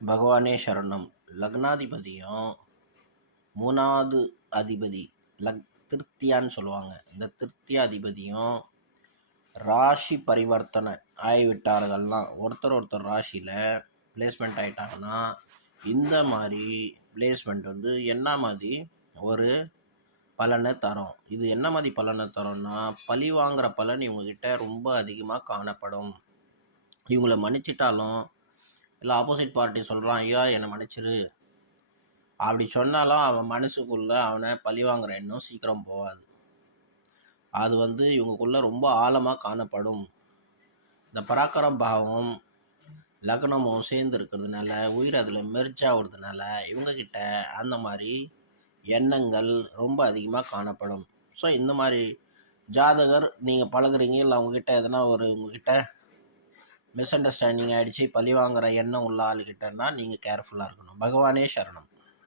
பகவானே சரணம். லக்னாதிபதியும் 3வது அதிபதி திருத்தியான்னு சொல்லுவாங்க. இந்த திருத்தியாதிபதியும் ராசி பரிவர்த்தனை ஆகிவிட்டார்கள்லாம், ஒருத்தர் ராசியில் பிளேஸ்மெண்ட் ஆகிட்டாங்கன்னா இந்த மாதிரி பிளேஸ்மெண்ட் வந்து என்ன மாதிரி ஒரு பலனை தரும். இது என்ன மாதிரி பலனை தரும்னா, பழி வாங்குகிற பலன் இவங்ககிட்ட ரொம்ப அதிகமாக காணப்படும். இவங்கள மன்னிச்சிட்டாலும் இல்லை ஆப்போசிட் பார்ட்டி சொல்கிறான் ஐயா என்னை மன்னிச்சிரு அப்படி சொன்னாலும் அவன் மனசுக்குள்ளே அவனை பழி வாங்குற எண்ணம் சீக்கிரம் போகாது. அது வந்து இவங்களுக்குள்ளே ரொம்ப ஆழமாக காணப்படும். இந்த பராக்கிரம் பாவம் லக்னமும் சேர்ந்து இருக்கிறதுனால, உயிர் அதில் மெர்ஜ் ஆகுறதுனால இவங்கக்கிட்ட அந்த மாதிரி எண்ணங்கள் ரொம்ப அதிகமாக காணப்படும். ஸோ இந்த மாதிரி ஜாதகர் நீங்கள் பழகுறீங்க, இல்லை அவங்கக்கிட்ட எதனா உங்ககிட்ட மிஸ் அண்டர்ஸ்டாண்டிங் ஆகிடுச்சு, பழி வாங்குகிற எண்ணம் உள்ள ஆளுக்கிட்டன்னா நீங்கள் கேர்ஃபுல்லாக இருக்கணும். பகவானே சரணம்.